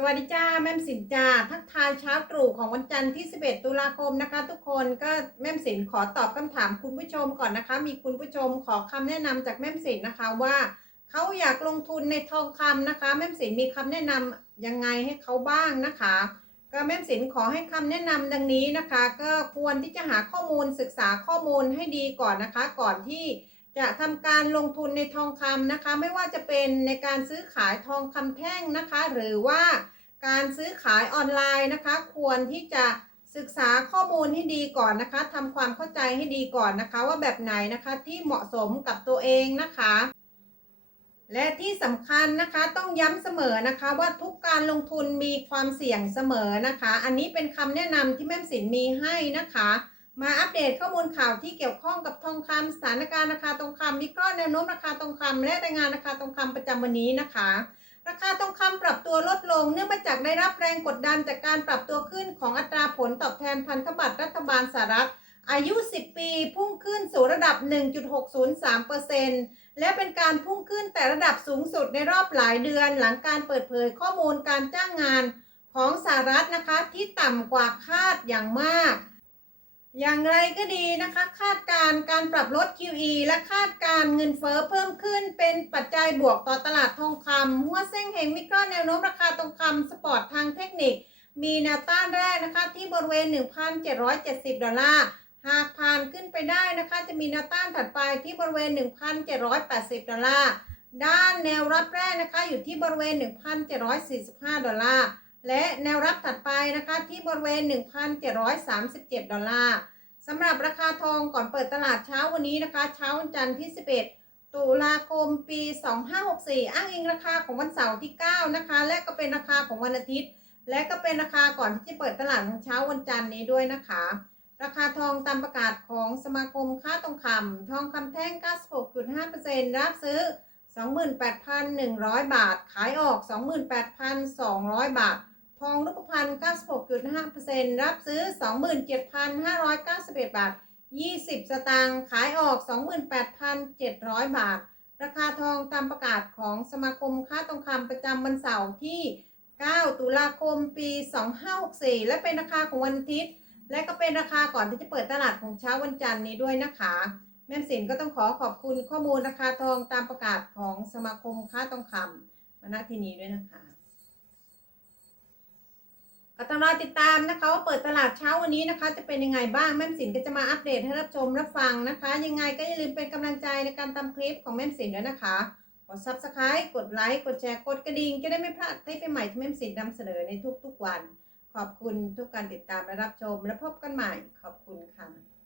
สวัสดีจ้าแม่มสินจ้าทักทายเช้าตรู่ของวันจันทร์ที่ 11 ตุลาคมนะคะ ทุกคนก็แม่มสินขอตอบคำถามคุณผู้ชมก่อนนะคะ มีคุณผู้ชมขอคำแนะนำจากแม่มสินนะคะว่าเขาอยากลงทุนในทองคำนะคะ แม่มสินมีคำแนะนำยังไงให้เขาบ้างนะคะ ก็แม่มสินขอให้คำแนะนำดังนี้นะคะ ก็ควรที่จะหาข้อมูลศึกษาข้อมูลให้ดีก่อนนะคะ ก่อนที่ จะทำการลงทุนในทองคำนะคะ ไม่ว่าจะเป็นในการซื้อขายทองคำแท่งนะคะ หรือว่าการซื้อขายออนไลน์นะคะ ควรที่จะศึกษาข้อมูลให้ดีก่อนนะคะทำความเข้าใจให้ดีก่อนนะคะ ว่าแบบไหนนะคะที่เหมาะสมกับตัวเองนะคะ และที่สำคัญนะคะต้องย้ำเสมอนะคะว่าทุกการลงทุนมีความเสี่ยงเสมอนะคะ อันนี้เป็นคำแนะนำที่แม่สินมีให้นะคะ มาอัปเดตข้อมูลข่าวที่เกี่ยวข้องกับทองคำสถานการณ์ราคาทองคำวิเคราะห์แนวโน้มราคาทองคำและรายงานราคาทองคำประจำวันนี้นะคะ ราคาทองคำปรับตัวลดลง เนื่องมาจากได้รับแรงกดดันจากการปรับตัวขึ้นของอัตราผลตอบแทนพันธบัตรรัฐบาลสหรัฐ อายุ 10 ปี พุ่งขึ้นสู่ระดับ 1.603%และเป็นการพุ่งขึ้นแต่ระดับสูงสุดในรอบหลายเดือน หลังการเปิดเผยข้อมูลการจ้างงานของสหรัฐนะคะที่ต่ำกว่าคาดอย่างมาก อย่างไรก็ดีนะคะ คาดการณ์การปรับลด QE และคาดการณ์เงินเฟ้อเพิ่มขึ้นเป็นปัจจัยบวกต่อตลาดทองคำหัวเส้งเฮงวิเครแนวโน้มราคาทองคำสปอร์ตทางเทคนิค มีแนวต้านแรกนะคะที่บริเวณ 1,770 ดอลลาร์ หากผ่านขึ้นไปได้นะคะจะมีแนวต้านถัดไปที่บริเวณ 1,780 ดอลลาร์ ด้านแนวรับแรกนะคะอยู่ที่บริเวณ 1,745 ดอลลาร์ และแนวรับถัดไปนะคะที่บริเวณ 1,737 ดอลลาร์สำหรับราคาทองก่อนเปิดตลาดเช้าวันนี้นะคะ เช้าวันจันทร์ที่ 11 ตุลาคมปี 2564 อ้างอิงราคาของวันเสาร์ที่ 9 นะคะ และก็เป็นราคาของวันอาทิตย์ และก็เป็นราคาก่อนที่จะเปิดตลาดของเช้าวันจันทร์นี้ด้วยนะคะ ราคาทองตามประกาศของสมาคมค้าทองคำทองคำแท่ง 96.5%รับซื้อ 28,100 บาท ขายออก 28,200 บาท ทองรูปพรรณ96.5%รับซื้อ 27,591 บาท 20 สตางค์ขายออก 28,700 บาท ราคาทองตามประกาศของสมาคมค้าทองคำประจำวันเสาร์ที่ 9 ตุลาคมปี 2564 และเป็นราคาของวันอาทิตย์ และก็เป็นราคาก่อนที่จะเปิดตลาดของเช้าวันจันทร์นี้ด้วยนะคะ แม่สินก็ต้องขอขอบคุณข้อมูลราคาทองตามประกาศของสมาคมค้าทองคำมาณที่นี้ด้วยนะคะ ก็ต้องรอติดตามนะคะว่าเปิดตลาดเช้าวันนี้นะคะ จะเป็นยังไงบ้างแม่สินก็จะมาอัปเดตให้รับชมรับฟังนะคะ ยังไงก็อย่าลืมเป็นกำลังใจในการทำคลิปของแม่สินด้วยนะคะกด subscribe กดไลค์กดแชร์กดกระดิ่งจะได้ไม่พลาดคลิปใหม่ที่แม่สินนำเสนอในทุกๆวัน ขอบคุณทุกการติดตามและรับชม และพบกันใหม่ขอบคุณค่ะ